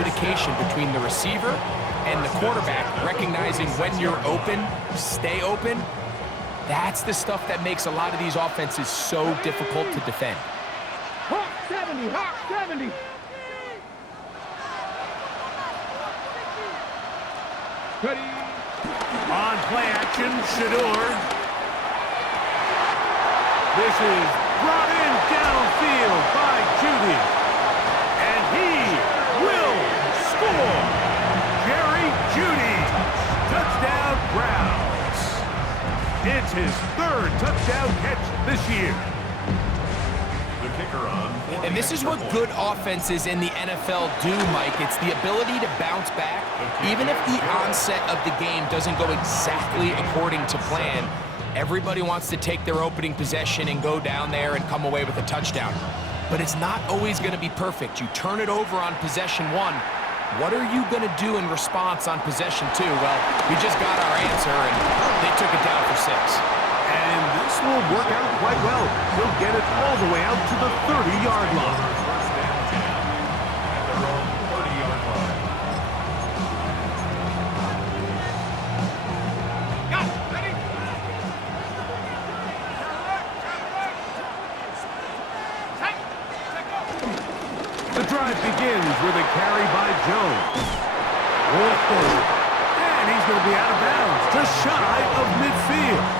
communication between the receiver and the quarterback, recognizing when you're open, stay open. That's the stuff that makes a lot of these offenses so difficult to defend. Hawk 70, Hawk 70. Ready. On play action, Shedeur. This is brought in downfield by Judy. And he will score. Jerry Judy. Touchdown Browns. It's his third touchdown catch this year. And this is what good offenses in the NFL do, Mike. It's the ability to bounce back. Even if the onset of the game doesn't go exactly according to plan, everybody wants to take their opening possession and go down there and come away with a touchdown. But it's not always going to be perfect. You turn it over on possession one. What are you going to do in response on possession two? Well, we just got our answer, and they took it down for 6. And this will work out quite well. He'll get it all the way out to the 30-yard line. The drive begins with a carry by Jones. And he's going to be out of bounds, just shy of midfield.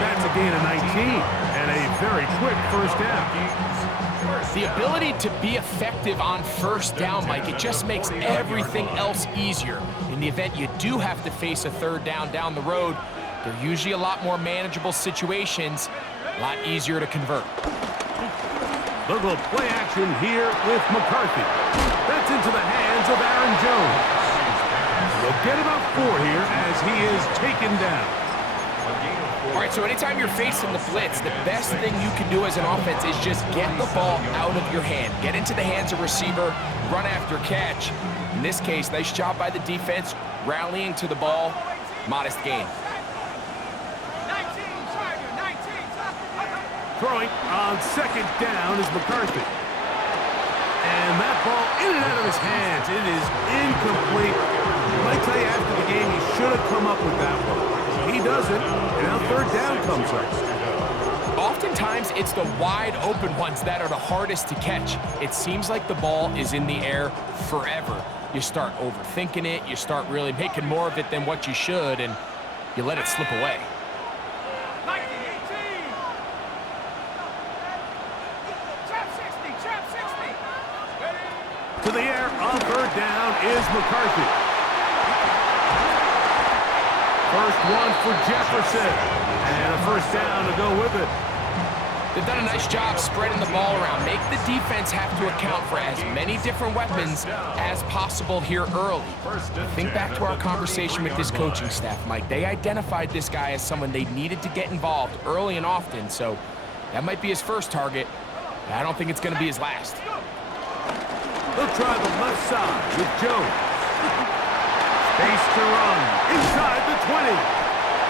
That's a gain of 19 and a very quick first down. The ability to be effective on first down, Mike, it just makes everything else easier. In the event you do have to face a third down the road, they're usually a lot more manageable situations, a lot easier to convert. Little play action here with McCarthy. That's into the hands of Aaron Jones. He'll get about 4 here as he is taken down. All right, so anytime you're facing the blitz, the best thing you can do as an offense is just get the ball out of your hand. Get into the hands of receiver, run after catch. In this case, nice job by the defense, rallying to the ball. Modest gain. Throwing on second down is McCarthy. And that ball in and out of his hands. It is incomplete. I tell you, after the game, he should have come up with that one. He doesn't, and now third down comes up. Oftentimes, it's the wide open ones that are the hardest to catch. It seems like the ball is in the air forever. You start overthinking it, you start really making more of it than what you should, and you let it slip away. To the air on third down is McCarthy. First one for Jefferson. And a first down to go with it. They've done a nice job spreading the ball around. Make the defense have to account for as many different weapons as possible here early. Think back to our conversation with this coaching staff, Mike. They identified this guy as someone they needed to get involved early and often, so that might be his first target. But I don't think it's going to be his last. He'll try the left side with Jones. Space to run inside the 20.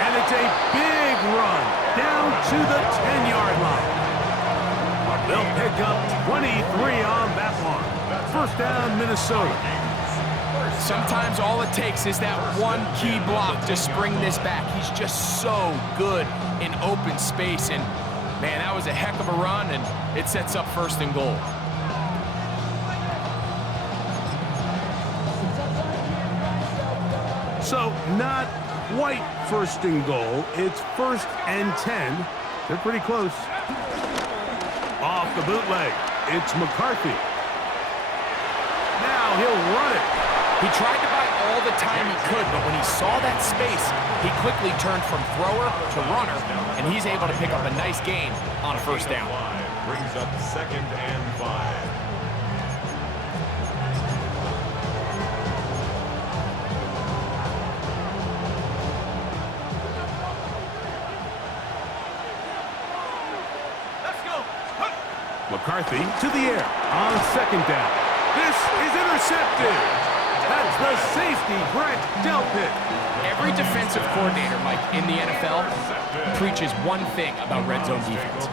And it's a big run down to the 10-yard line. They'll pick up 23 on that one. First down, Minnesota. Sometimes all it takes is that one key block to spring this back. He's just so good in open space. And, man, that was a heck of a run, and it sets up first and goal. So not quite first and goal. It's first and 10. They're pretty close. Off the bootleg, it's McCarthy. Now he'll run it. He tried to buy all the time he could, but when he saw that space, he quickly turned from thrower to runner, and he's able to pick up a nice gain on a first down. Brings up 2nd and 5. McCarthy to the air on second down. This is intercepted. That's the safety, Brett Delpit. Every defensive coordinator, Mike, in the NFL preaches one thing about red zone defense.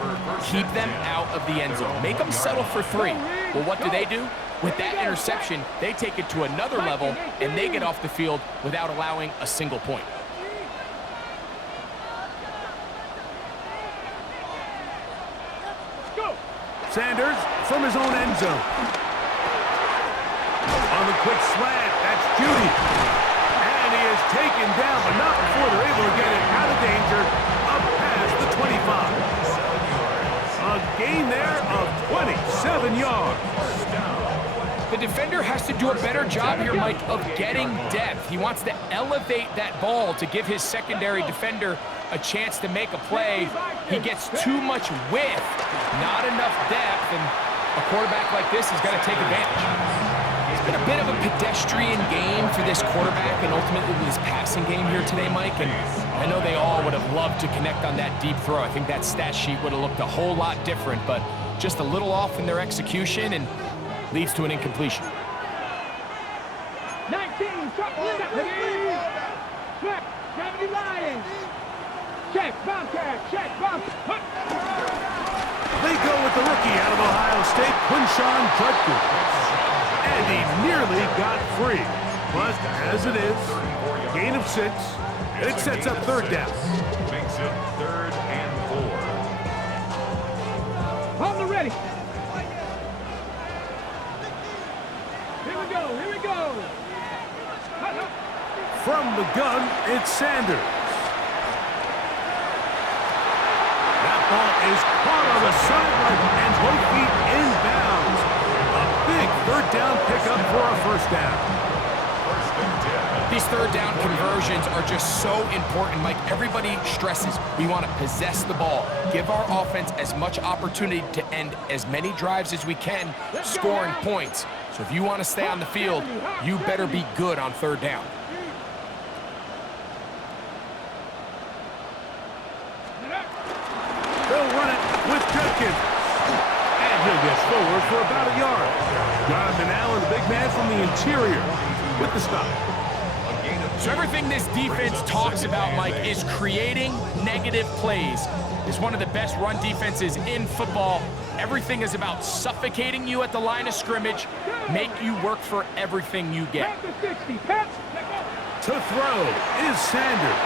Keep them out of the end zone. Make them settle for 3. Well, what do? With that interception, they take it to another level, and they get off the field without allowing a single point. Sanders from his own end zone. On the quick slant, that's Judy. And he is taken down, but not before they're able to get it out of danger, up past the 25. A gain there of 27 yards. The defender has to do a better job here, Mike, of getting depth. He wants to elevate that ball to give his secondary defender a chance to make a play. He gets too much width, not enough depth, and a quarterback like this is going to take advantage. It's been a bit of a pedestrian game for this quarterback and ultimately this passing game here today, Mike, and I know they all would have loved to connect on that deep throw. I think that stat sheet would have looked a whole lot different, but just a little off in their execution and leads to an incompletion. 19, check, 70 Lions. Check, Bobcat, check, Bobcat. They go with the rookie out of Ohio State, Quinshon Judkins. And he nearly got free. But as it is, gain of 6. It sets up third down. Makes it 3rd and 4. On the ready. Here we go, here we go. From the gun, it's Sanders. That ball is caught on the sideline and both feet inbounds. A big third down pickup for a first down. First and 10. These third down conversions are just so important, Mike. Everybody stresses we want to possess the ball, give our offense as much opportunity to end as many drives as we can, scoring points. So if you want to stay on the field, you better be good on third down. They'll run it with Judkins. And he'll get forward for about a yard. Jonathan Allen, the big man from the interior, with the stop. So everything this defense talks about, Mike, is creating negative plays. It's one of the best run defenses in football. Everything is about suffocating you at the line of scrimmage, make you work for everything you get. To throw is Sanders.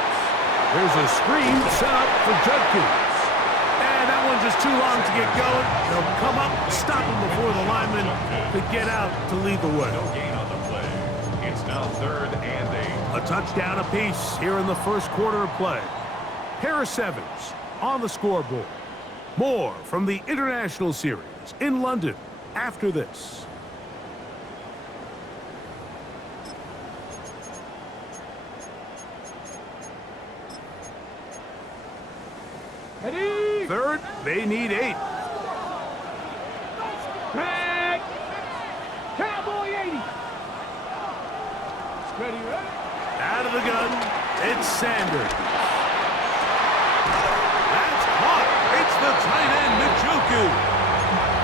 There's a screen set up for Judkins. And that one's just too long to get going. They'll come up, stop him before the lineman could get out to lead the way. No gain on the play. It's now 3rd and 8. A touchdown apiece here in the first quarter of play. Harris Evans on the scoreboard. More from the International Series in London after this. Ready? Third, they need 8. Back. Cowboy 80. Ready, ready? Out of the gun, it's Sanders. That's caught. It's the tight end, Njoku.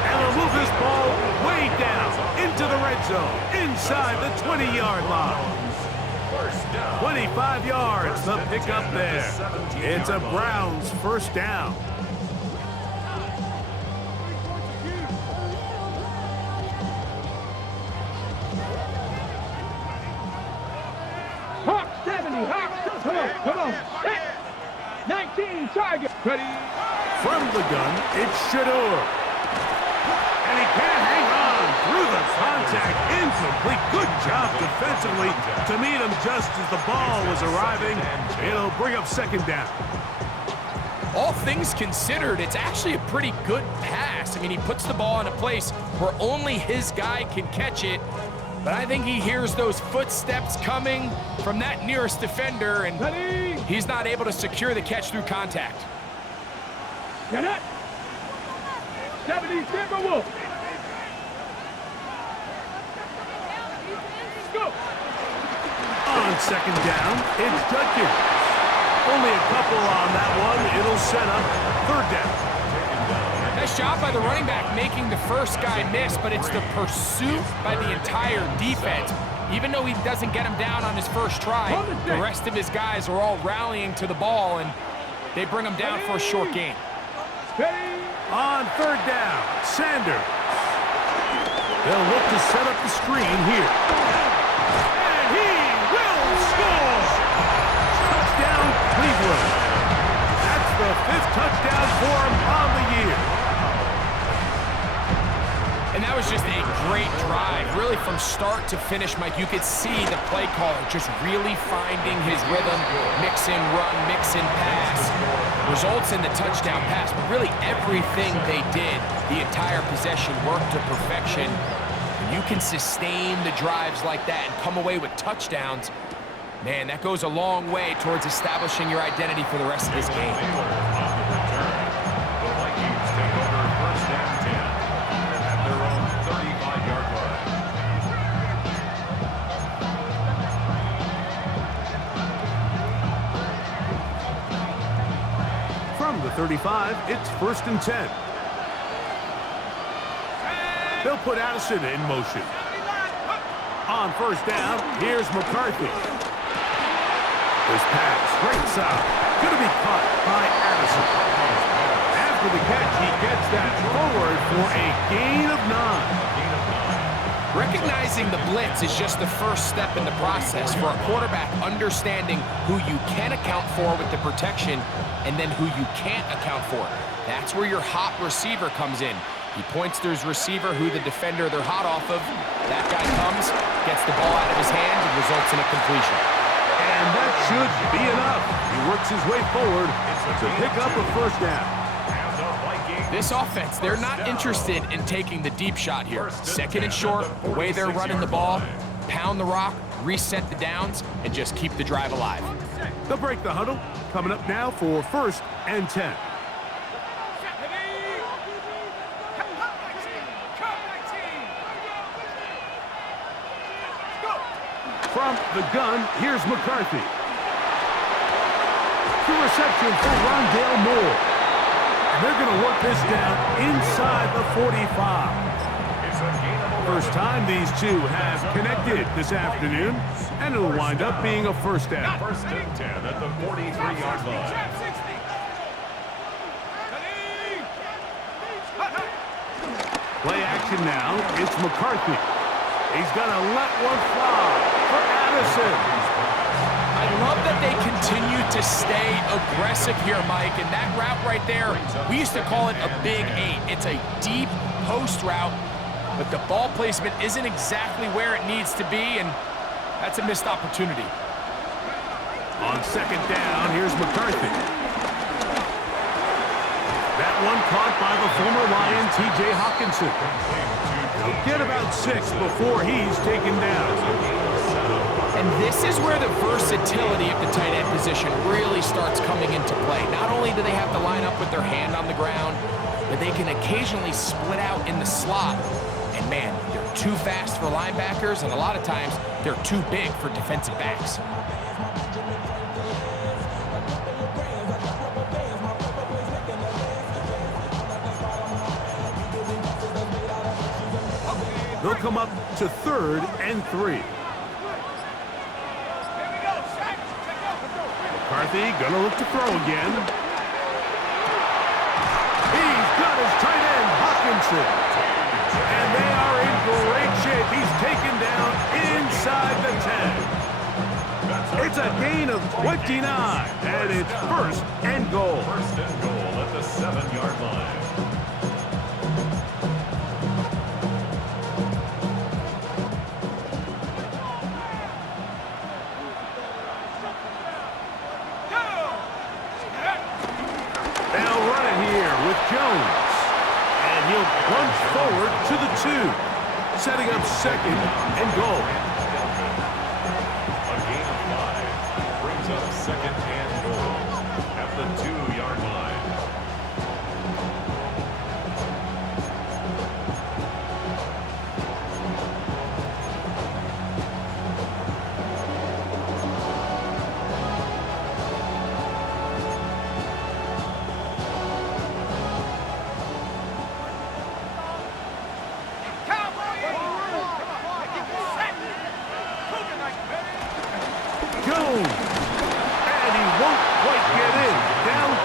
And they'll move this ball way down into the red zone, inside the 20-yard line. 25 yards, the pickup there. It's a Browns first down. Hawk 70, Hawk. Come on. 19, target. Ready? From the gun, it's Shador. And he can't hang on through the contact. Incomplete. Good job defensively to meet him just as the ball was arriving. It'll bring up second down. All things considered, it's actually a pretty good pass. I mean, he puts the ball in a place where only his guy can catch it. But I think he hears those footsteps coming from that nearest defender, and Ready? he's not able to secure the catch through contact. Get it. 70 Timberwolf. Go. On second down, it's Judkins. Only a couple on that one. It'll set up third down. Nice job by the running back making the first guy miss, but it's the pursuit by the entire defense. Even though he doesn't get him down on his first try, the rest of his guys are all rallying to the ball, and they bring him down for a short gain. Ready? On third down, Sanders. They'll look to set up the screen here. And he will score! Touchdown, Cleveland. That's the 5th touchdown for him on the year. And that was just a great drive. Really, from start to finish, Mike, you could see the play caller just really finding his rhythm, mix and run, mix and pass. Results in the touchdown pass, but really everything they did, the entire possession worked to perfection. When you can sustain the drives like that and come away with touchdowns, man, that goes a long way towards establishing your identity for the rest of this game. The Vikings take over 1st and 10 at their own 35-yard line. From the 35, it's 1st and 10. They'll put Addison in motion. On 1st down, here's McCarthy. This pass, right side, going to be caught by Addison. After the catch, he gets that forward for a gain of 9. Recognizing the blitz is just the first step in the process for a quarterback understanding who you can account for with the protection and then who you can't account for. That's where your hot receiver comes in. He points to his receiver, who the defender they're hot off of. That guy comes, gets the ball out of his hands, and results in a completion. And that should be enough. He works his way forward to pick up a 1st down. This offense, they're not interested in taking the deep shot here. 2nd and short, the way they're running the ball, pound the rock, reset the downs, and just keep the drive alive. They'll break the huddle. Coming up now for 1st and 10. From the gun, here's McCarthy. The reception for Rondale Moore. And they're going to work this down inside the 45. First time these two have connected this afternoon, and it'll wind up being a 1st down. 1st and 10 at the 43-yard line. Play action now. It's McCarthy. He's going to let one fly for Addison. I love that they continue to stay aggressive here, Mike, and that route right there, we used to call it a big 8. It's a deep post route, but the ball placement isn't exactly where it needs to be, and that's a missed opportunity. On 2nd down, here's McCarthy. That one caught by the former Lion, T.J. Hawkinson. He'll get about 6 before he's taken down. And this is where the versatility of the tight end position really starts coming into play. Not only do they have to line up with their hand on the ground, but they can occasionally split out in the slot. And man, they're too fast for linebackers, and a lot of times they're too big for defensive backs. They'll come up to 3rd and 3. McCarthy gonna look to throw again. He's got his tight end, Hawkinson. And they are in great shape. He's taken down inside the 10. It's a gain of 29, and it's 1st and goal. 1st and goal at the 7-yard line. Jones, and he'll plunge forward to the 2, setting up 2nd and goal. A gain of 5 brings up 2nd and goal at the 2-yard line.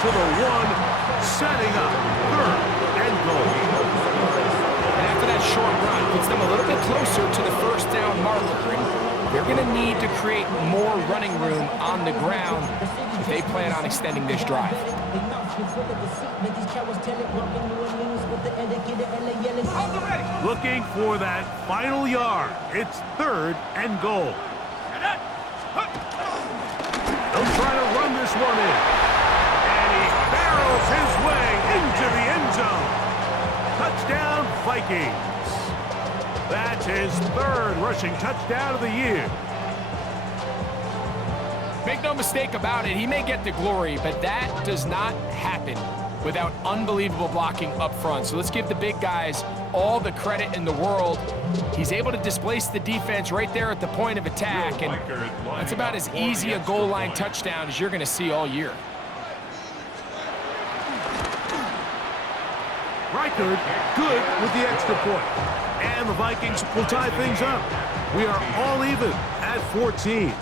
To the 1, setting up 3rd and goal. And after that short run puts them a little bit closer to the first down marker, and they're going to need to create more running room on the ground if they plan on extending this drive. Looking for that final yard. It's 3rd and goal. They'll try to run this one in. And he barrels his way into the end zone. Touchdown, Vikings. That's his 3rd rushing touchdown of the year. Make no mistake about it, he may get the glory, but that does not happen without unbelievable blocking up front. So let's give the big guys all the credit in the world. He's able to displace the defense right there at the point of attack, and that's about as easy a goal line touchdown as you're going to see all year. Reichard good with the extra point. And the Vikings will tie things up. We are all even at 14.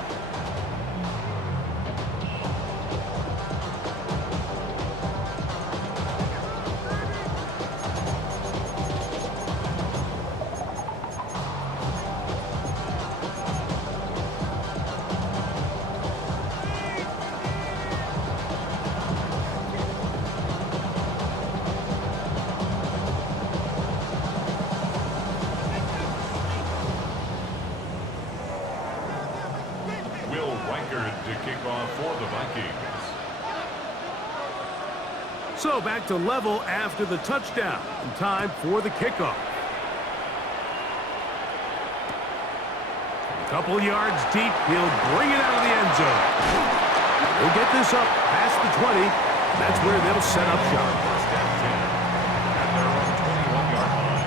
Will Reichard to kick off for the Vikings. So back to level after the touchdown. And time for the kickoff. A couple yards deep, he'll bring it out of the end zone. He'll get this up past the 20. That's where they'll set up shop. First and 10 at their own 21-yard line.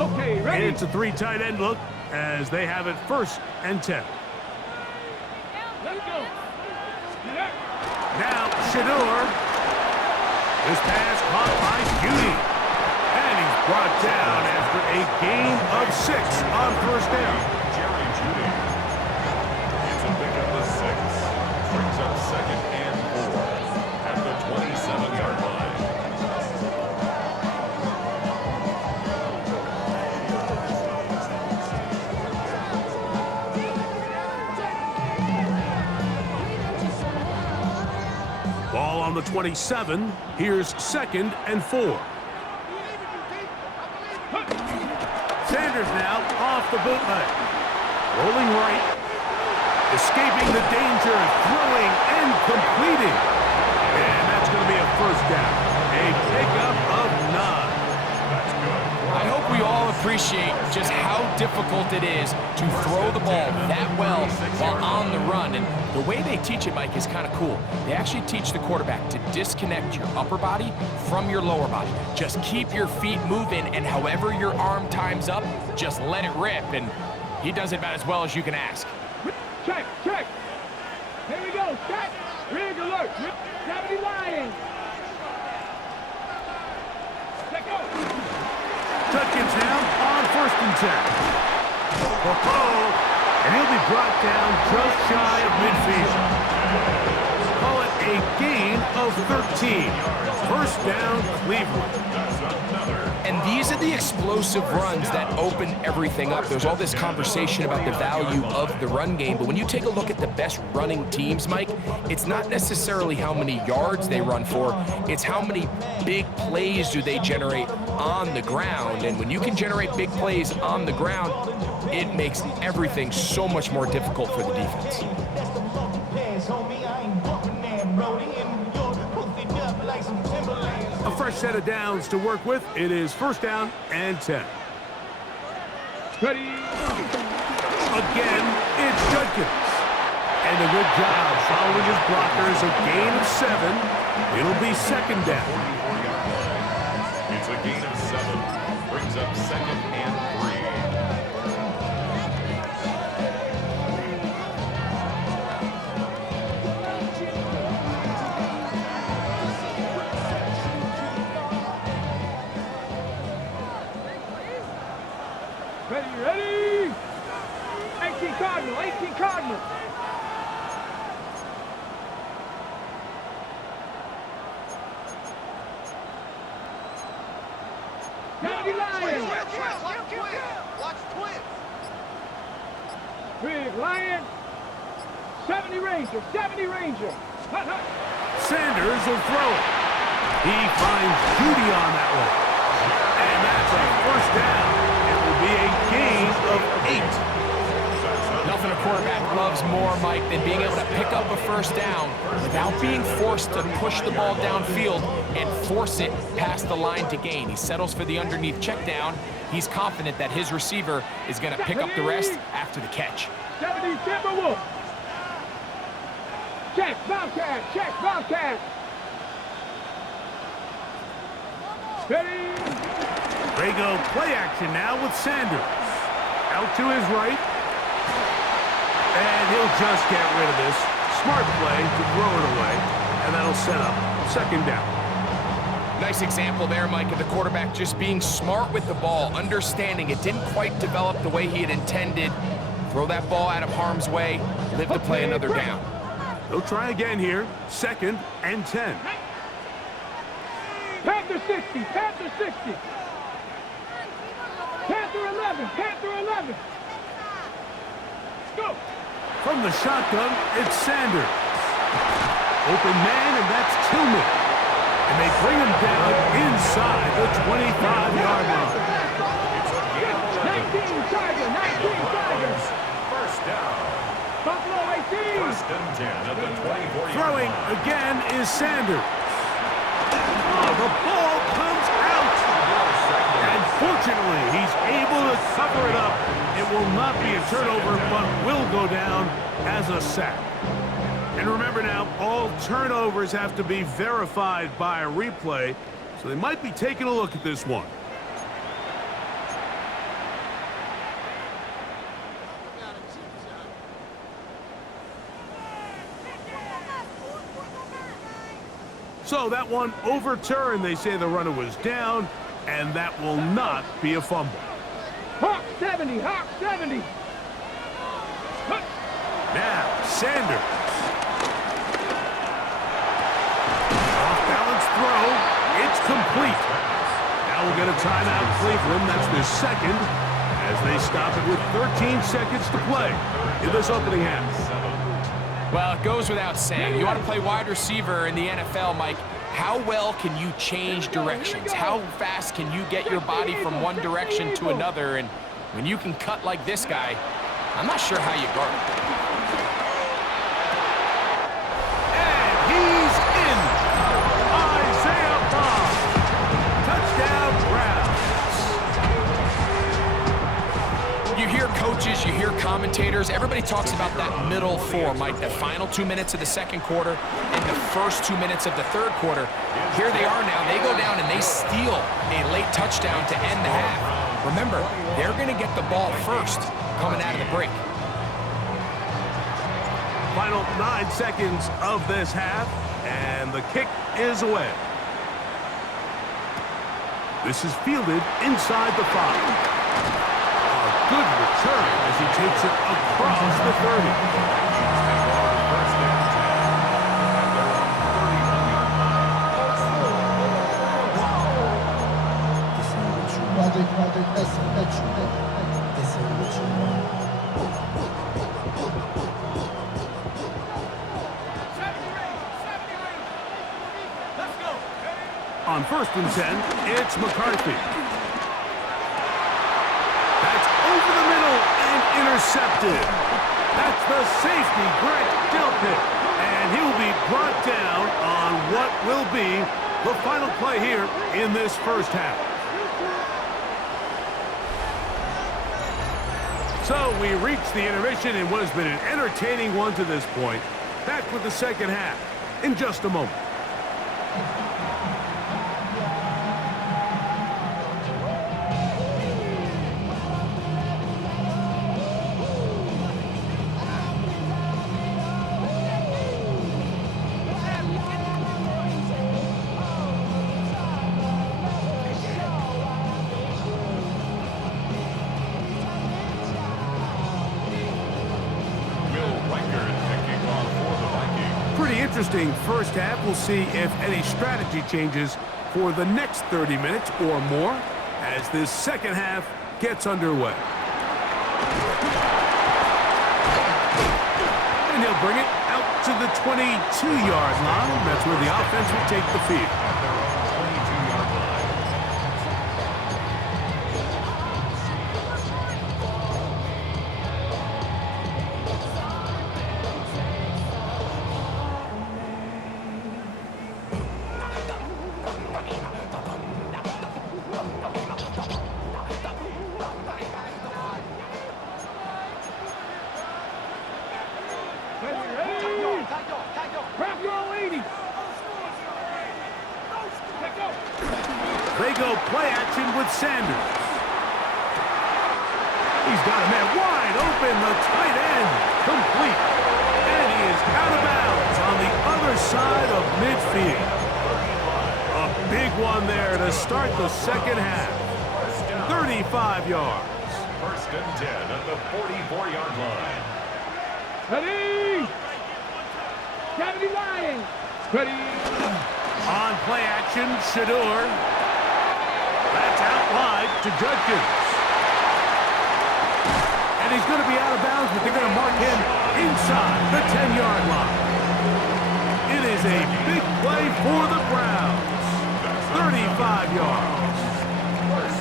Okay, And ready? it's a 3 tight end look as they have it 1st and 10. Let's go. Now, Shador. This pass caught by Judy. And he's brought down after a gain of 6 on 1st down. Jerry Judy. It's a pick up of 6. Brings up 2nd and 4 at the 27-yard line. Ball on the 27. Here's 2nd and 4. Sanders now off the bootleg. Rolling right. Escaping the danger, throwing and completing. And that's going to be a 1st down. A pickup of 9. That's good. I hope we all appreciate just how difficult it is to throw the ball that well while on the run. And the way they teach it, Mike, is kind of cool. They actually teach the quarterback to disconnect your upper body from your lower body. Just keep your feet moving, and however your arm times up, just let it rip. And he does it about as well as you can ask. Check, check. Here we go. Check. Rig alert. 70 Lions. Let go. Judkins now on 1st and 10. And he'll be brought down just shy of midfield. Call it a gain of 13. 1st down, Cleveland. And these are the explosive runs that open everything up. There's all this conversation about the value of the run game, but when you take a look at the best running teams, Mike, it's not necessarily how many yards they run for, it's how many big plays do they generate on the ground. And when you can generate big plays on the ground, it makes everything so much more difficult for the defense. A fresh set of downs to work with. It is 1st down and 10. Ready. Again, it's Judkins. And a good job following his blockers. A gain of 7. It'll be 2nd down. It's a gain of 7. Brings up 2nd and 3. Ready, ready. 18 Cardinal, 18 70 Lions. Watch twins. Big Lion. 70 Ranger. 70 Ranger. Hut, hut. Sanders will throw it. He finds Judy on that one. And that's a first down. It will be a gain of 8. Nothing a quarterback loves more, Mike, than being able to pick up a first down without being forced to push the ball downfield and force it past the line to gain. He settles for the underneath check down. He's confident that his receiver is going to pick up the rest after the catch. 70 Timberwolf. Check, Bobcat. Check, Bobcat. Steady. They go play action now with Sanders. Out to his right. And he'll just get rid of this. Smart play to throw it away. And that'll set up second down. Nice example there, Mike, of the quarterback just being smart with the ball, understanding it didn't quite develop the way he had intended. Throw that ball out of harm's way, live to play another down. They'll try again here. 2nd and 10. Panther 60. Panther 60. Panther 11. Panther 11. Go. From the shotgun, it's Sanders. Open man, and that's Tillman. And they bring him down inside the 25-yard line. 19 Tiger. 19 Tigers. First down. Buffalo 18. First and 10 at the 24-yard Throwing line. again is Sanders. Oh, the ball comes out. And fortunately, he's able to cover it up. It will not be a turnover, but will go down as a sack. And remember now, all turnovers have to be verified by a replay, so they might be taking a look at this one. So that one overturned. They say the runner was down, and that will not be a fumble. Hawk 70. Hawk 70. Now, Sanders. Off-balance throw. It's complete. Now we'll get a timeout, Cleveland. That's their second, as they stop it with 13 seconds to play in this opening half. Well, it goes without saying. You want to play wide receiver in the NFL, Mike. How well can you change directions? How fast can you get your body from one direction to another? And when you can cut like this guy, I'm not sure how you guard him. And he's in. Isaiah Bond. Touchdown, Browns. You hear coaches, you hear commentators, everybody talks about that middle four, Mike, the final 2 minutes of the second quarter and the first 2 minutes of the third quarter. Here they are now. They go down and they steal a late touchdown to end the half. Remember, they're going to get the ball first coming out of the break. Final 9 seconds of this half, and the kick is away. This is fielded inside the 5. A good return as he takes it across the 30. First and 10 at their own 31-yard line. On 1st and 10, it's McCarthy. That's over the middle and intercepted. That's the safety, Greg Delpit. And he will be brought down on what will be the final play here in this first half. So we reach the intermission in what has been an entertaining one to this point. Back with the second half in just a moment. Interesting first half. We'll see if any strategy changes for the next 30 minutes or more. as this second half gets underway. And he'll bring it out to the 22-yard line. That's where the offense will take the field. At their own 22-yard line. Crack your own 80. Let go. They go play action with Sanders. He's got a man wide open, the tight end, complete. And he is out of bounds on the other side of midfield. A big one there to start the second half. 35 yards. First and 10 at the 44-yard line. Ready. 70 Lions. Ready. On play action, Shador. That's out wide to Judkins. And he's going to be out of bounds, but they're going to mark him inside the 10-yard line. It is a big play for the Browns. 35 yards.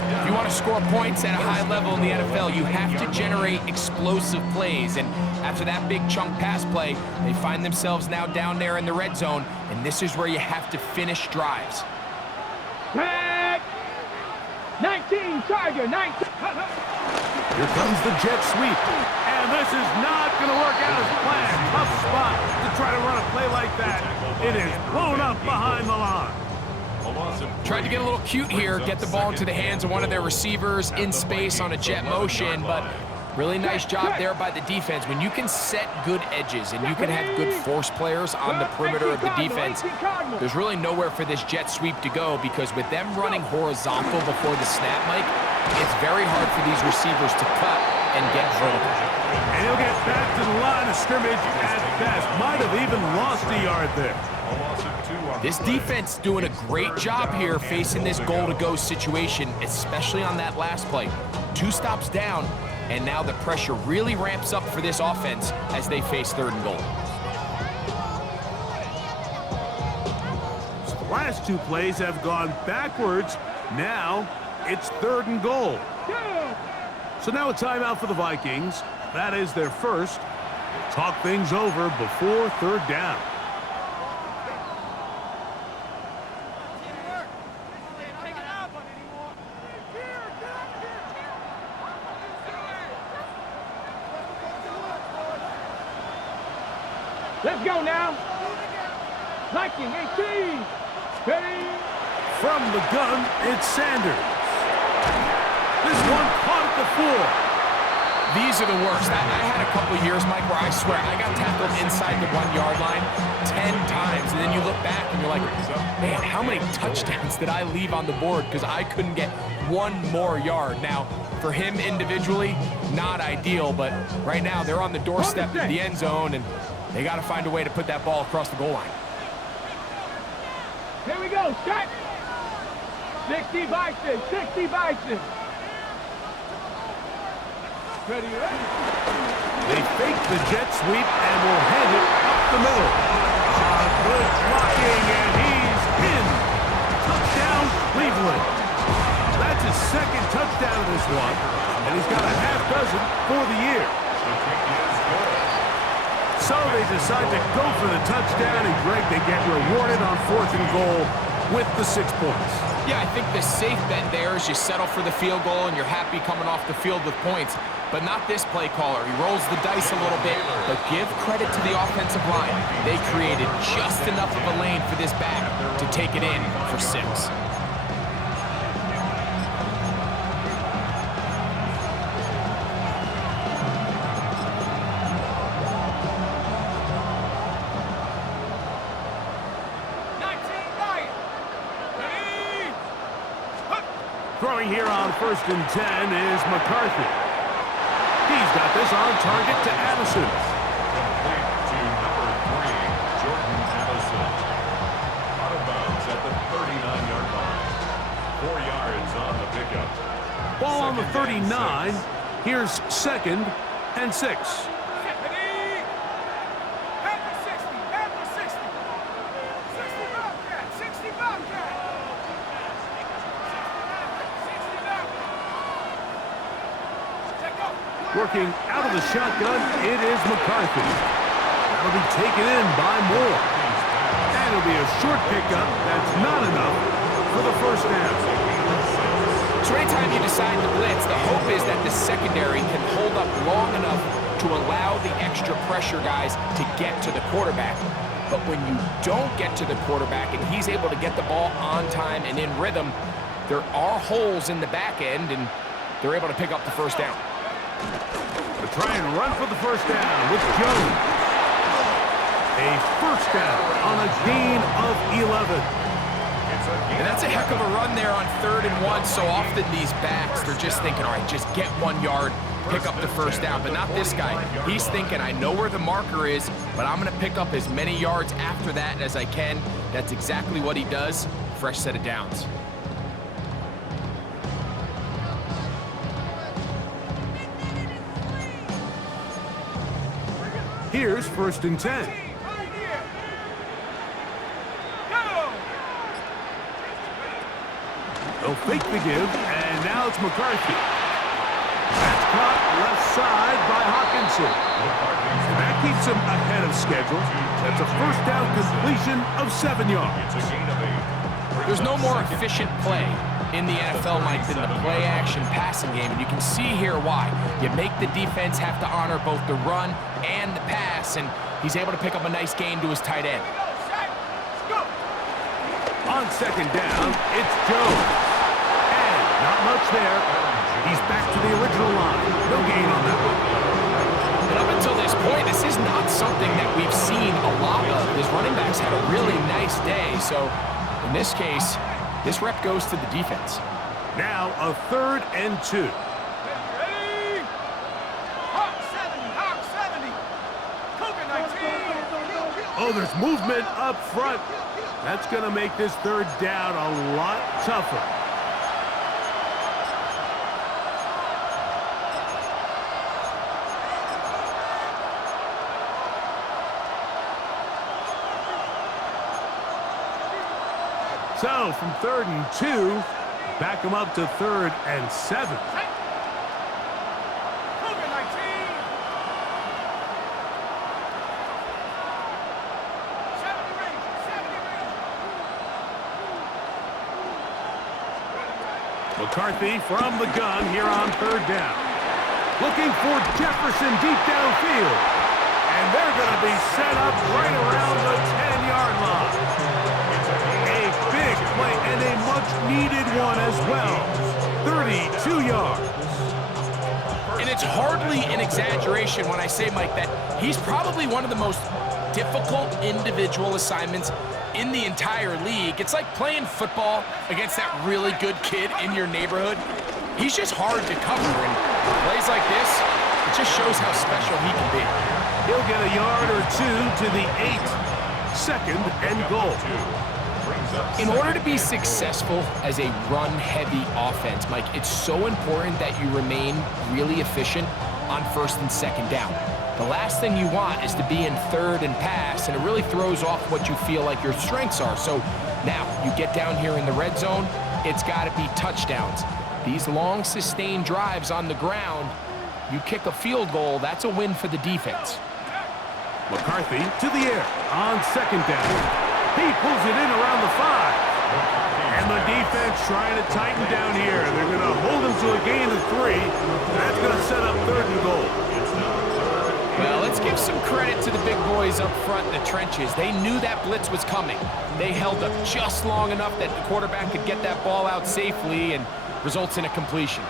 If you want to score points at a high level in the NFL, you have to generate explosive plays. And after that big chunk pass play, they find themselves now down there in the red zone. And this is where you have to finish drives. Tag. 19 Tiger. 19. Here comes the jet sweep. And this is not going to work out as planned. Tough spot to try to run a play like that. It is blown up behind the line. Tried to get a little cute here, get the ball into the hands of one of their receivers in space on a jet motion, but really nice job there by the defense. When you can set good edges and you can have good force players on the perimeter of the defense, there's really nowhere for this jet sweep to go, because with them running horizontal before the snap, Mike, it's very hard for these receivers to cut and get vertical. And he'll get back to the line of scrimmage at best. Might have even lost a yard there. This defense doing a great job here facing this goal-to-go situation, especially on that last play. 2 stops down, and now the pressure really ramps up for this offense as they face 3rd and goal. So the last 2 plays have gone backwards. Now it's 3rd and goal. So now a timeout for the Vikings. That is their first. Talk things over before 3rd down. Let's go now. Viking 18. Ready. From the gun, it's Sanders. This one caught at the 4. These are the worst. I had a couple years, Mike, where I swear I got tackled inside the 1-yard line 10 times, and then you look back and you're like, man, how many touchdowns did I leave on the board because I couldn't get 1 more yard? Now, for him individually, not ideal, but right now they're on the doorstep of the end zone, and they got to find a way to put that ball across the goal line. Here we go. Shot. 60 Bison. 60 Bison. Ready, ready. They fake the jet sweep and will hand it up the middle. Good blocking, and he's in. Touchdown, Cleveland. That's his 2nd touchdown of this one, and he's got a half dozen for the year. So they decide to go for the touchdown, and Greg, they get rewarded on 4th and goal with the 6 points. Yeah, I think the safe bet there is you settle for the field goal and you're happy coming off the field with points. But not this play caller. He rolls the dice a little bit, but give credit to the offensive line. They created just enough of a lane for this back to take it in for 6. Throwing here on 1st and 10 is McCarthy. He's got this on target to Addison. Complete to number 3, Jordan Addison. Out of bounds at the 39-yard line. 4 yards on the pickup. on the 39. Here's 2nd and 6. Ready? After 60, after 60. 60 Bobcat, 60 Bobcat. 60 Bobcat. Check go. Working out of the shotgun, it is McCarthy. That'll be taken in by Moore. And it'll be a short pickup. That's not enough for the first down. So anytime you decide to blitz, the hope is that the secondary can hold up long enough to allow the extra pressure guys to get to the quarterback. But when you don't get to the quarterback and he's able to get the ball on time and in rhythm, there are holes in the back end, and they're able to pick up the first down. To try and run for the first down with Jones. A first down on a gain of 11. And that's a heck of a run there on 3rd and 1. So often these backs, they're just thinking, all right, just get 1 yard, pick up the first down. But not this guy. He's thinking, I know where the marker is, but I'm going to pick up as many yards after that as I can. That's exactly what he does. Fresh set of downs. Here's 1st and 10. Right here. Go. They'll fake the give, and now it's McCarthy. That's caught left side by Hawkinson. And that keeps him ahead of schedule. That's a first down completion of 7 yards. There's no more efficient play in the NFL, Mike, than the play-action passing game, and you can see here why. You make the defense have to honor both the run and the pass, and he's able to pick up a nice gain to his tight end. Go. On 2nd down, it's Jones. And not much there. He's back to the original line. No gain on that one. And up until this point, this is not something that we've seen a lot of. His running backs had a really nice day, so in this case, this rep goes to the defense. Now a 3rd and 2. Ready? Hawk 70, Hawk 70. Cougar 19. Oh, there's movement up front. That's going to make this 3rd down a lot tougher. So, from 3rd and 2, back him up to 3rd and 7. Cougar 19. 70 range, 70 range. McCarthy from the gun here on 3rd down. Looking for Jefferson deep downfield. And they're going to be set up right around the 10-yard line. A big play and a much-needed one as well. 32 yards. And it's hardly an exaggeration when I say, Mike, that he's probably one of the most difficult individual assignments in the entire league. It's like playing football against that really good kid in your neighborhood. He's just hard to cover, and plays like this, it just shows how special he can be. He'll get a yard or 2 to the 8. 2nd and goal. In order to be successful as a run-heavy offense, Mike, it's so important that you remain really efficient on 1st and 2nd down. The last thing you want is to be in 3rd and pass, and it really throws off what you feel like your strengths are. So now you get down here in the red zone, it's got to be touchdowns. These long, sustained drives on the ground, you kick a field goal, that's a win for the defense. McCarthy to the air on 2nd down. He pulls it in around the 5. And the defense trying to tighten down here. They're going to hold him to a gain of 3. That's going to set up 3rd and goal. Well, let's give some credit to the big boys up front in the trenches. They knew that blitz was coming. They held up just long enough that the quarterback could get that ball out safely, and results in a completion.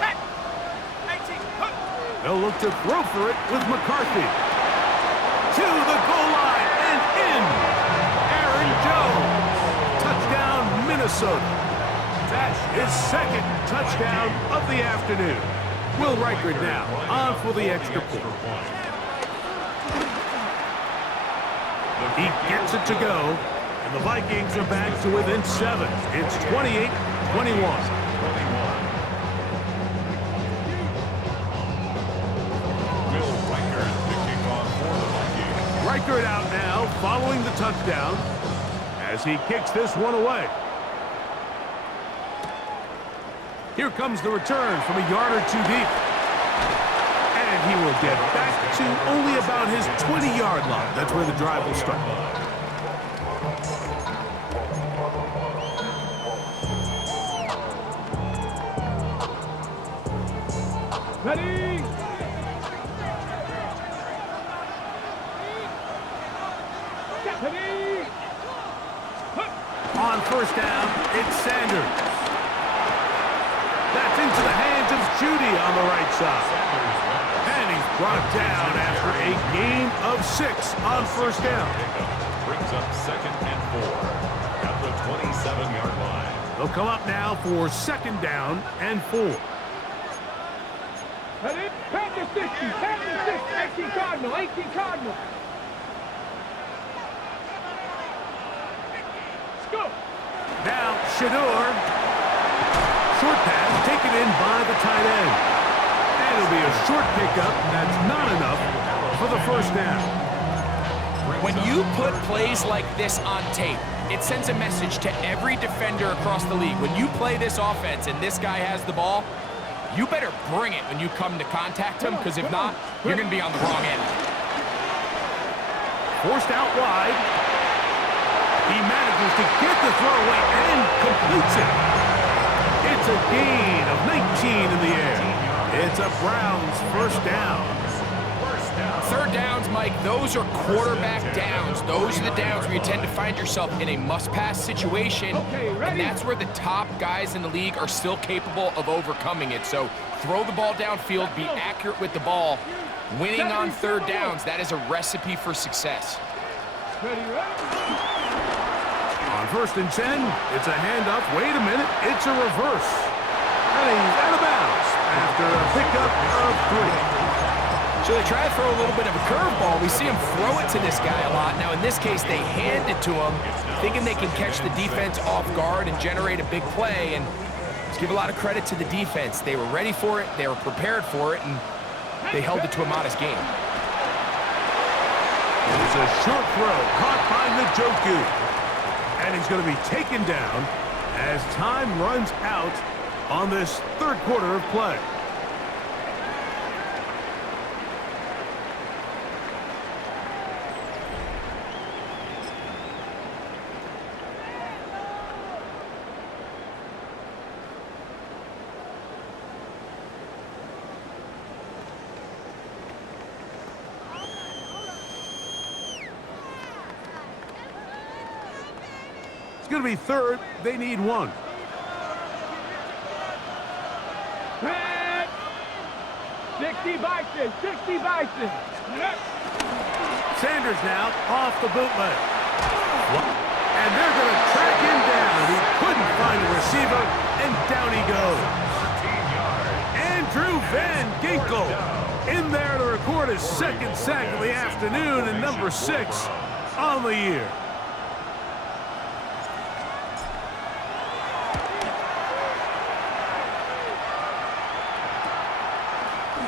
Set. 18. Hook. They'll look to throw for it with McCarthy. To the goal line and in. Aaron Jones. Touchdown, Minnesota. That's his 2nd touchdown of the afternoon. Will Reichard now on for the extra point. He gets it to go. And the Vikings are back to within 7. It's 28-21. Reichert out now, following the touchdown, as he kicks this one away. Here comes the return from a yard or two deep. And he will get back to only about his 20-yard line. That's where the drive will start. Ready? Ready? On first down, it's Sanders. That's into the hands of Judy on the right side. And he's brought down after a gain of 6 on first down. Brings up 2nd and 4 at the 27-yard line. They'll come up now for 2nd down and 4. Ready? Panther 60, Panther 6, 18 Cardinal, 18 Cardinal. Let's go. Now, Shador. Short pass taken in by the tight end. And it'll be a short pickup. That's not enough for the first down. When you put plays like this on tape, it sends a message to every defender across the league. When you play this offense and this guy has the ball, you better bring it when you come to contact him, because if not, you're going to be on the wrong end. Forced out wide. He manages to get the throw away and completes it. It's a gain of 19 in the air. It's a Browns first down. Third downs, Mike, those are quarterback downs. Those are the downs where you tend to find yourself in a must-pass situation, and that's where the top guys in the league are still capable of overcoming it. So throw the ball downfield, be accurate with the ball. Winning on third downs, that is a recipe for success. Ready, ready? On 1st and 10, it's a handoff. Wait a minute, it's a reverse. And he's out of bounds after a pickup of 3. So they try to throw a little bit of a curveball. We see him throw it to this guy a lot. Now, in this case, they hand it to him, thinking they can catch the defense off guard and generate a big play. And let's give a lot of credit to the defense. They were ready for it, they were prepared for it, and they held it to a modest game. It's a short throw caught by Njoku. And he's going to be taken down as time runs out on this third quarter of play. Going to be third. They need 1. Red. 60 Bison, 60 Bison. Sanders now off the bootleg. And they're going to track him down. He couldn't find a receiver, and down he goes. Andrew Van Ginkel in there to record his 2nd sack of the afternoon and number 6 on the year.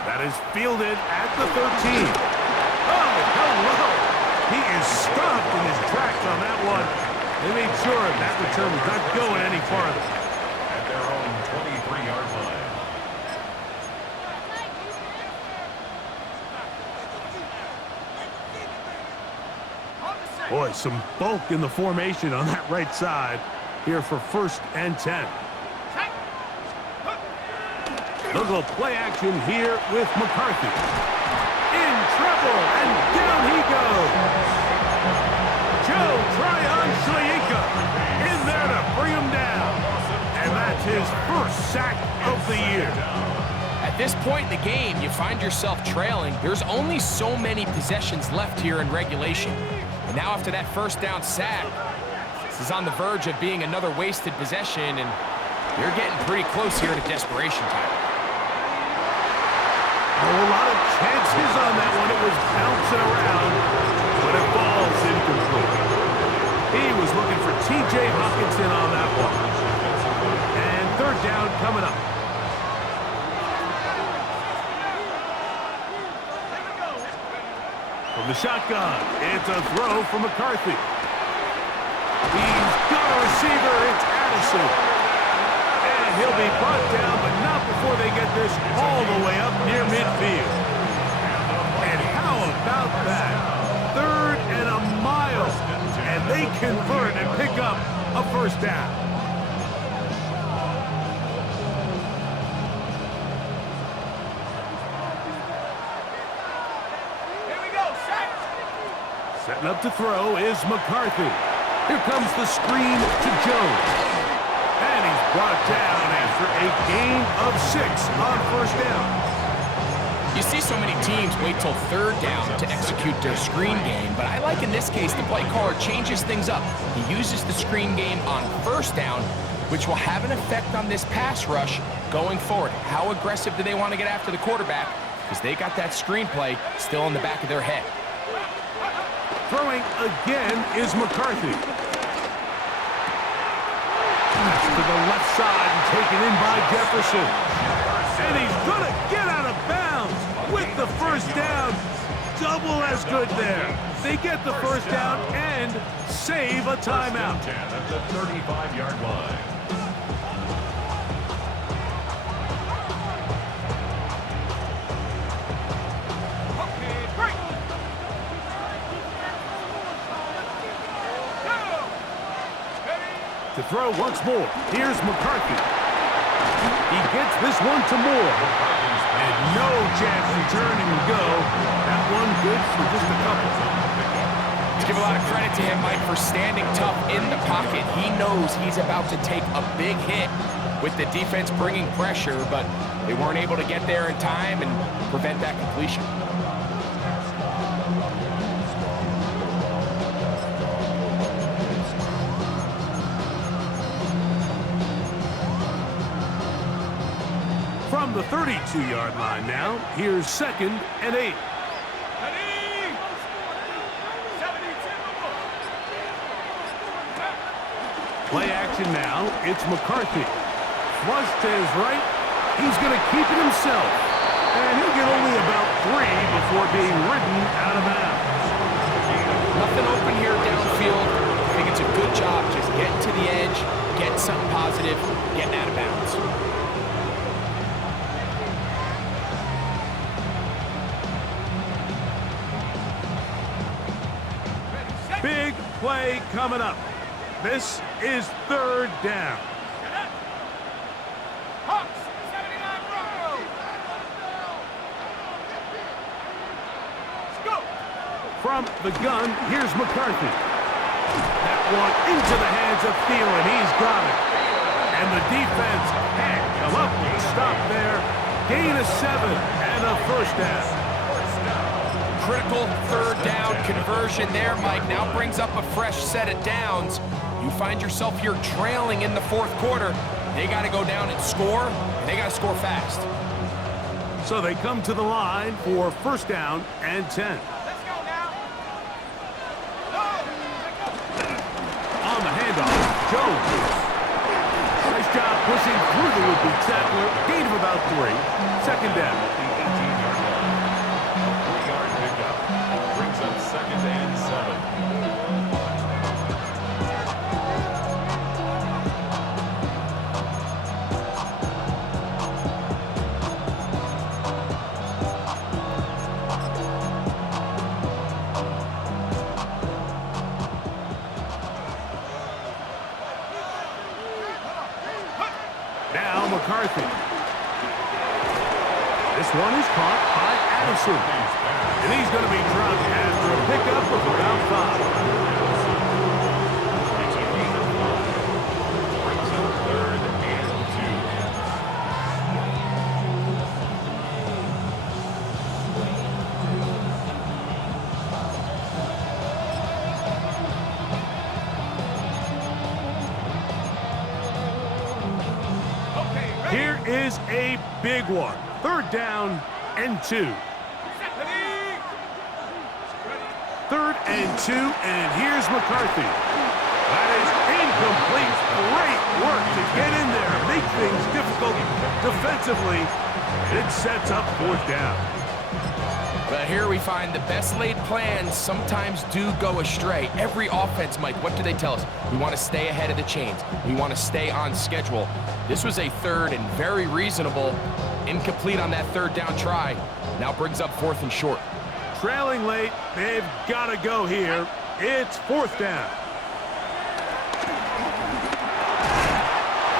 That is fielded at the 13. Oh, hello! He is stopped in his tracks on that one. They made sure that return was not going any farther. At their own 23-yard line. Boy, some bulk in the formation on that right side here for 1st and 10. They'll go play action here with McCarthy. In trouble, and down he goes. Joe Tryon-Shoyinka in there to bring him down. And that's his 1st sack of the year. At this point in the game, you find yourself trailing. There's only so many possessions left here in regulation. And now after that 1st down sack, this is on the verge of being another wasted possession, and you're getting pretty close here to desperation time. A lot of chances on that one. It was bouncing around, but it falls incomplete. He was looking T.J. Hawkinson on that one. And third down coming up. From the shotgun, it's a throw from McCarthy. He's got a receiver, it's Addison. And he'll be brought down, but not before they get this all the way up near midfield. And how about that? 3rd and a mile. And they convert and pick up a first down. Setting up to throw is McCarthy. Here comes the screen to Jones. And he's brought down after a gain of 6 on first down. You see so many teams wait till 3rd down to execute their screen game, but I like in this case the play caller changes things up. He uses the screen game on 1st down, which will have an effect on this pass rush going forward. How aggressive do they want to get after the quarterback? Because they got that screen play still in the back of their head. Throwing again is McCarthy. Pass to the left side and taken in by Jefferson. And he's going to get out of bounds with the first down. Double as good there. They get the first down and save a timeout. 10 at the 35-yard line. To throw once more, here's McCarthy. He gets this one to Moore. And no chance to turn and go. That one good for just a couple. Let's give a lot of credit to him, Mike, for standing tough in the pocket. He knows he's about to take a big hit with the defense bringing pressure, but they weren't able to get there in time and prevent that completion. From the 32-yard line now, here's 2nd and 8. Play action now, it's McCarthy. Flush to his right, he's going to keep it himself. And he'll get only about 3 before being ridden out of bounds. Nothing open here downfield. I think it's a good job just getting to the edge, getting something positive, getting out of bounds. Big play coming up. This is 3rd down. From the gun, here's McCarthy. That one into the hands of Thielen. He's got it. And the defense can't come up with a stop there. Gain of 7 and a first down. Critical 3rd down conversion there, Mike. Now brings up a fresh set of downs. You find yourself here trailing in the 4th quarter. They got to go down and score, and they got to score fast. So they come to the line for 1st down and 10. Let's go now. On the handoff, Jones. Nice job pushing through the would-be tackler. Gain of about 3. 2nd down. 18-yard line. 3-yard pickup. Brings up 2nd and 7. Now McCarthy. This one is caught by Addison. And he's going to be dropped after a pickup of about 5. It's a gain of 5. Brings up 3rd and 2. Here is a big one. 3rd down and 2. 3rd and 2, and here's McCarthy. That is incomplete. Great work to get in there, make things difficult defensively. It sets up fourth down. But here we find the best laid plans sometimes do go astray. Every offense, Mike, what do they tell us? We want to stay ahead of the chains. We want to stay on schedule. This was a third and very reasonable. Incomplete on that third down try. Now brings up fourth and short. Trailing late, they've got to go here. It's fourth down.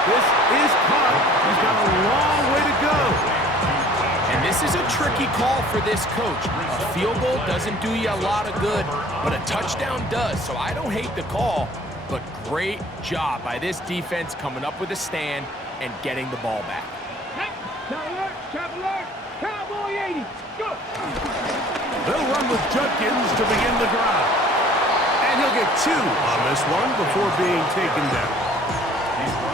This is caught. He's got a long way to go. And this is a tricky call for this coach. A field goal doesn't do you a lot of good, but a touchdown does. So I don't hate the call, but great job by this defense coming up with a stand and getting the ball back. Trap alert, Cowboy 80, go! They'll run with Judkins to begin the drive. And he'll get 2 on this one before being taken down.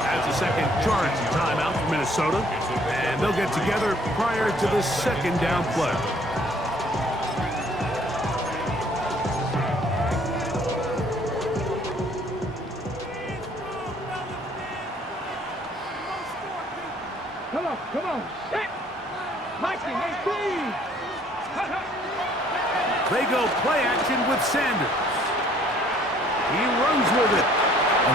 That's the second charge timeout for Minnesota. And they'll get together prior to the second down play. Come on, set! Mikey, 18! They go play action with Sanders. He runs with it.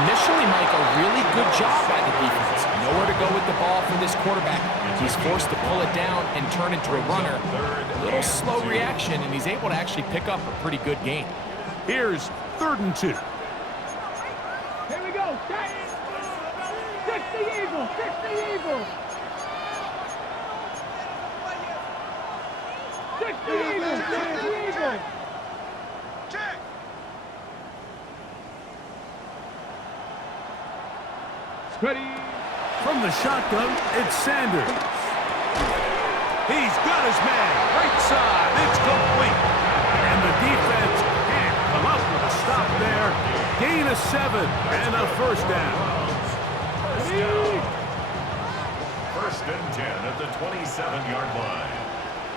Initially, Mike, a really good job by the defense. Nowhere to go with the ball for this quarterback. He's forced to pull it down and turn into a runner. A little slow reaction, and he's able to actually pick up a pretty good gain. Here's 3rd and 2. Here we go, set! 60 Eagles, 60 Eagles! 60 Eagles, 60 Eagles! Check. Ready? From the shotgun, it's Sanders. He's got his man. Right side. It's complete. And the defense can't come up with a stop there. Gain of 7 and a first down. First and 10 at the 27-yard line.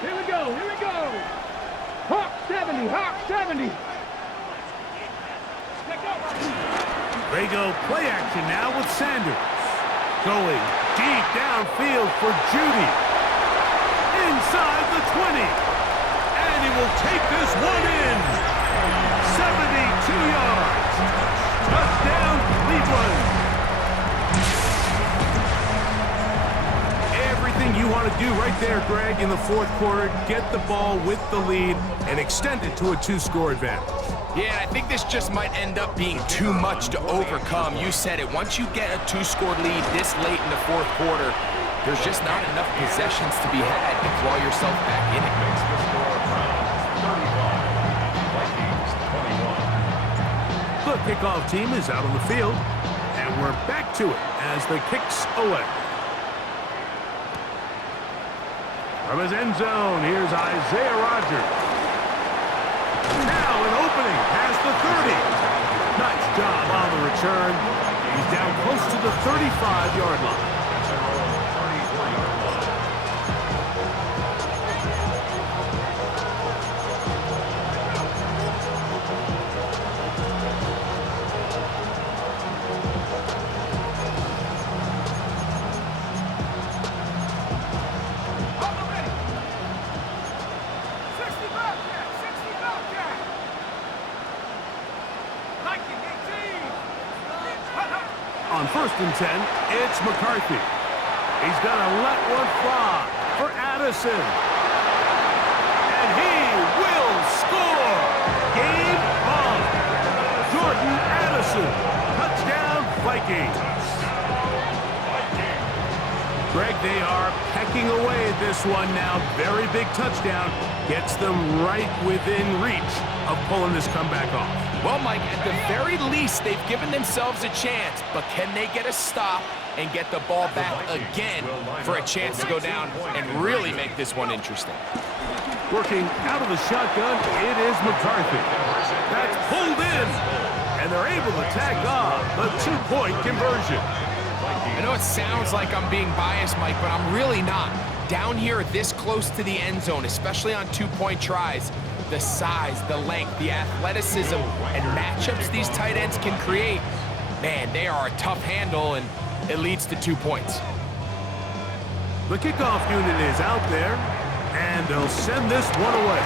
Here we go, here we go! Hawk 70, Hawk 70! They go play action now with Sanders. Going deep downfield for Judy. Inside the 20. And he will take this one in. 72 yards. Touchdown, Cleveland. Everything you want to do right there, Greg, in the fourth quarter. Get the ball with the lead and extend it to a 2-score advantage. Yeah, I think this just might end up being too much to overcome. You said it. Once you get a 2-score lead this late in the fourth quarter, there's just not enough possessions to be had to claw yourself back in it. Makes the score Browns 35, Vikings 21. The kickoff team is out on the field, and we're back to it as the kicks away. From his end zone, here's Isaiah Rodgers. Now an opening past the 30. Nice job on the return. He's down close to the 35-yard line. On 1st and 10, it's McCarthy. He's going to let one fly for Addison. And he will score. Game on. Jordan Addison. Touchdown, Vikings. Greg, they are pecking away at this one now. Very big touchdown. Gets them right within reach of pulling this comeback off. Well, Mike, at the very least, they've given themselves a chance, but can they get a stop and get the ball back again for a chance to go down and really make this one interesting? Working out of the shotgun, it is McCarthy. That's pulled in, and they're able to tack on the 2-point conversion. I know it sounds like I'm being biased, Mike, but I'm really not. Down here this close to the end zone, especially on 2-point tries, the size, the length, the athleticism, and matchups these tight ends can create, man, they are a tough handle, and it leads to 2 points. The kickoff unit is out there, and they'll send this one away.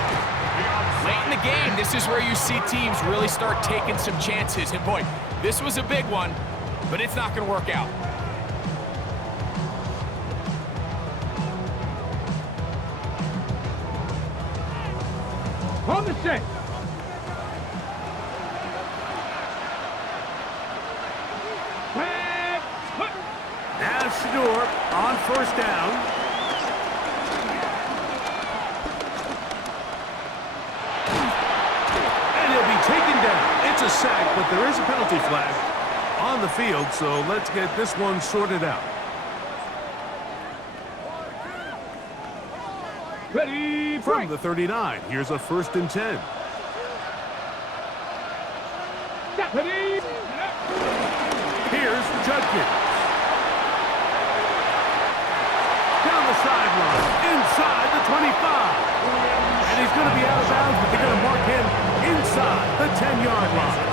Late in the game, this is where you see teams really start taking some chances. And boy, this was a big one, but it's not going to work out. On the set. Now Shador on first down. And he'll be taken down. It's a sack, but there is a penalty flag on the field, so let's get this one sorted out. Ready, From the 39, here's a 1st and 10. Ready. Here's Judkins. Down the sideline, inside the 25. And he's going to be out of bounds, but they're going to mark him inside the 10-yard line.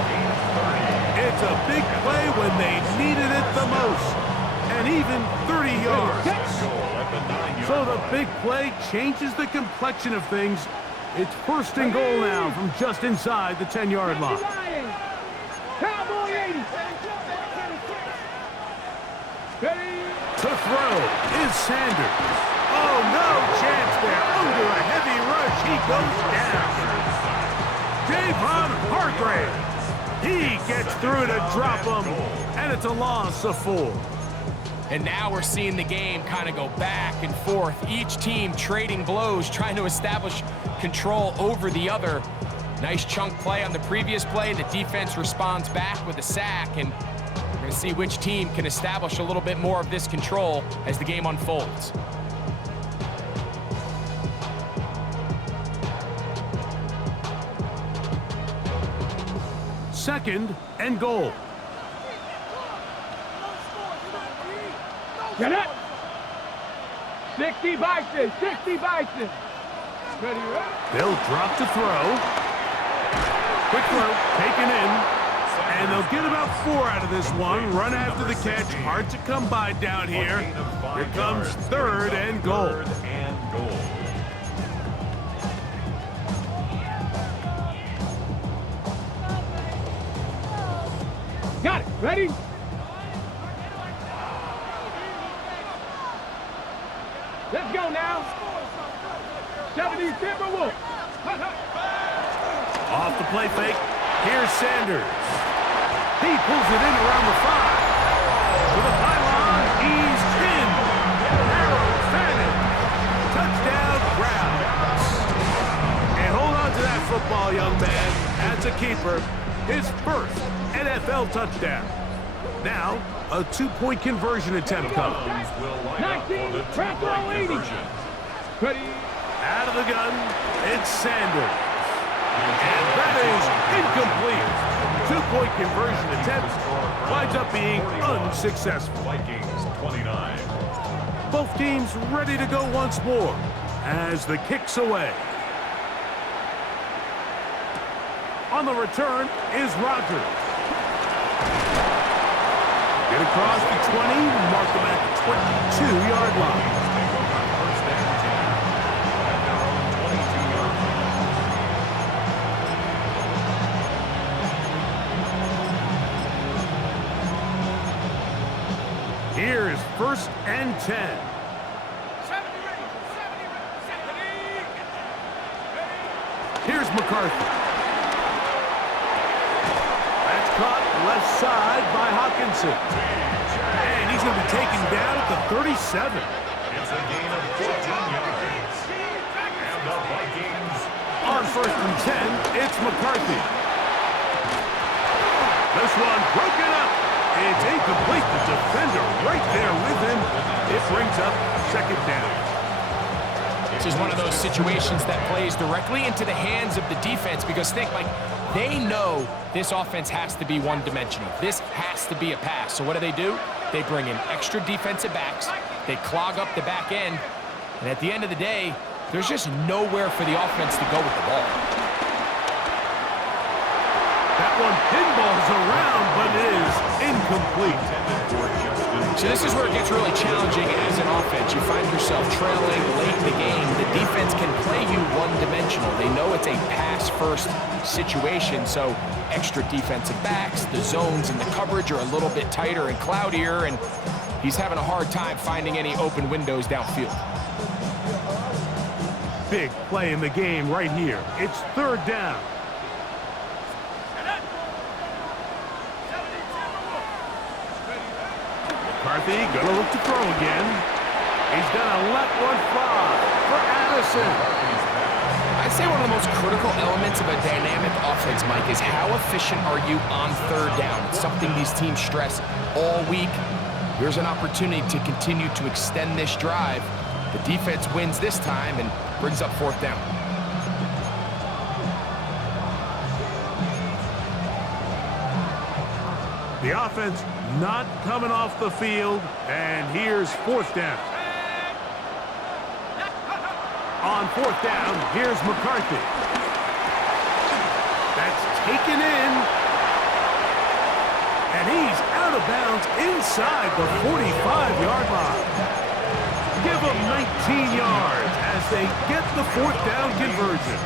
It's a big play when they needed it the most. And even 30 yards. So the big play changes the complexion of things. It's 1st and goal now from just inside the 10-yard line. Cowboy 80. Ready. To throw is Sanders. Oh, no chance there. Under a heavy rush, he goes down. Javon Hargrave. He gets through to drop him, and it's a loss of 4. And now we're seeing the game kind of go back and forth. Each team trading blows, trying to establish control over the other. Nice chunk play on the previous play. The defense responds back with a sack, and we're going to see which team can establish a little bit more of this control as the game unfolds. Second and goal. Get it. 60 Bison. 60 Bison. Ready, They'll drop to throw. Quick throw, taken in. And they'll get about 4 out of this one. Run after the catch. Hard to come by down here. Here comes 3rd and goal. 3rd and goal. Got it. Ready? Let's go now. 70 Timberwolves. Off the play fake. Here's Sanders. He pulls it in around the 5. To the pylon. He's in. Harold Fannin. Touchdown, Browns. And hold on to that football, young man. That's a keeper. His first NFL touchdown. Now, a 2-point conversion attempt comes. 19, trap roll 80. Ready? Out of the gun, it's Sanders. And that is incomplete. 2-point conversion attempt winds up being unsuccessful. Vikings 29. Both teams ready to go once more as the kick's away. On the return is Rodgers. Get across the 20, mark them at the 22-yard line. Take over 1st and 10 at their own 22-yard line. Here's 1st and 10. Here's McCarthy. That's caught left side by Hawkinson. And he's going to be taken down at the 37. It's a gain of 14 yards. And the Vikings On 1st and 10, it's McCarthy. This one broken up. It's incomplete. The defender right there with him. It brings up 2nd down. This is one of those situations that plays directly into the hands of the defense because think, like, they know this offense has to be one-dimensional. This has to be a pass. So what do? They bring in extra defensive backs. They clog up the back end. And at the end of the day, There's just nowhere for the offense to go with the ball. That one pinballs around, but it is incomplete. So this is where it gets really challenging as an offense. You find yourself trailing late in the game. The defense can play you one-dimensional. They know it's a pass-first situation, so extra defensive backs, the zones and the coverage are a little bit tighter and cloudier, and he's having a hard time finding any open windows downfield. Big play in the game right here. It's third down. McCarthy gonna look to throw again. He's gonna let one fly for Addison. I'd say one of the most critical elements of a dynamic offense, Mike, is how efficient are you on third down? It's something these teams stress all week. Here's an opportunity to continue to extend this drive. The defense wins this time and brings up fourth down. The offense not coming off the field, and here's fourth down. On fourth down, here's McCarthy. That's taken in, and he's out of bounds inside the 45-yard line. Give them 19 yards as they get the fourth down conversion.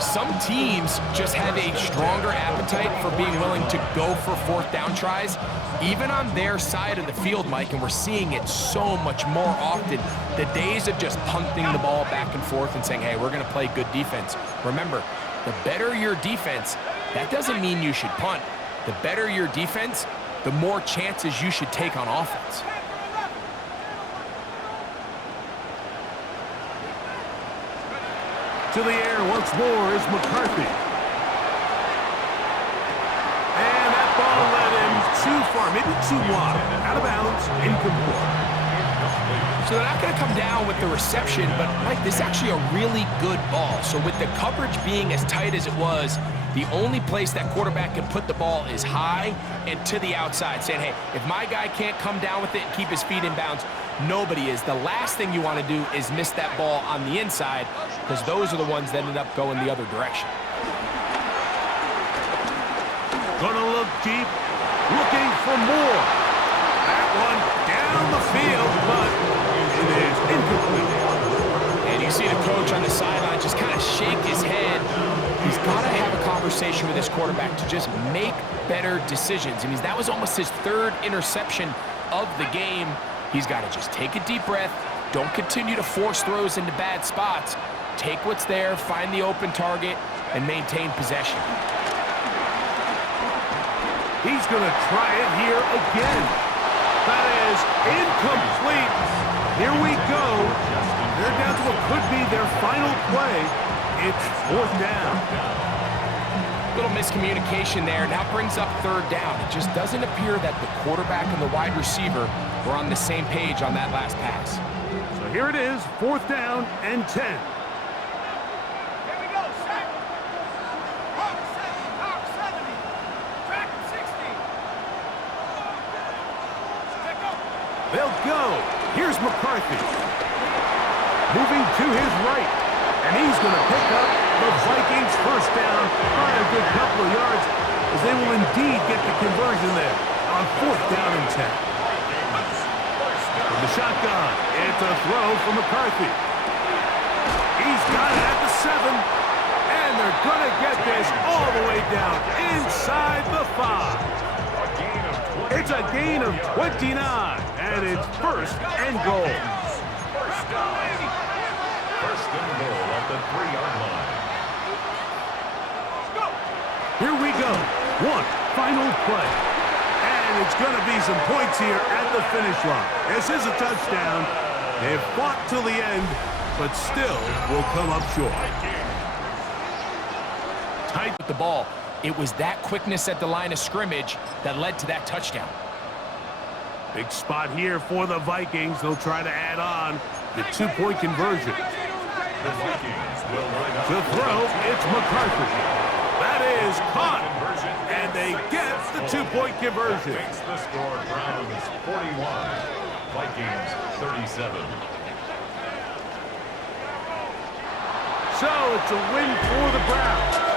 Some teams just have a stronger appetite for being willing to go for fourth down tries, even on their side of the field, Mike, and we're seeing it so much more often. The days of just punting the ball back and forth and saying, hey, we're going to play good defense. Remember, the better your defense, that doesn't mean you should punt. The better your defense, the more chances you should take on offense. To the air once more is McCarthy. And that ball led him too far, maybe too wide. Out of bounds, incomplete. So they're not going to come down with the reception, but, Mike, this is actually a really good ball. So with the coverage being as tight as it was, the only place that quarterback can put the ball is high and to the outside, saying, hey, if my guy can't come down with it and keep his feet in bounds, nobody is. The last thing you want to do is miss that ball on the inside, because those are the ones that ended up going the other direction. Gonna look deep, looking for more. That one down the field, but it is incomplete. And you see the coach on the sideline just kind of shake his head. He's got to have a conversation with his quarterback to just make better decisions. I mean, that was almost his third interception of the game. He's got to just take a deep breath. Don't continue to force throws into bad spots. Take what's there, find the open target, and maintain possession. He's going to try it here again. That is incomplete. Here we go. They're down to what could be their final play. It's fourth down. Little miscommunication there. Now brings up third down. It just doesn't appear that the quarterback and the wide receiver were on the same page on that last pass. So here it is, fourth down and 10. Here we go, set. Hawk 70, Hawk 70. Track 60. Check up. They'll go. Here's McCarthy. Moving to his right. And he's going to pick up the Vikings first down by a good couple of yards, as they will indeed get the conversion there on fourth down and 10. From the shotgun, it's a throw from McCarthy. He's got it at the 7, and they're going to get this all the way down inside the 5. It's a gain of 29, and it's first and goal. First and goal at the 3-yard line. Here we go. One final play. And it's going to be some points here at the finish line. This is a touchdown. They've fought till the end, but still will come up short. Tight with the ball. It was that quickness at the line of scrimmage that led to that touchdown. Big spot here for the Vikings. They'll try to add on the 2-point conversion. The Vikings will line up To throw, it's McCarthy. That is caught, and they get the 2-point conversion. Makes the score Browns 41, Vikings 37. So it's a win for the Browns.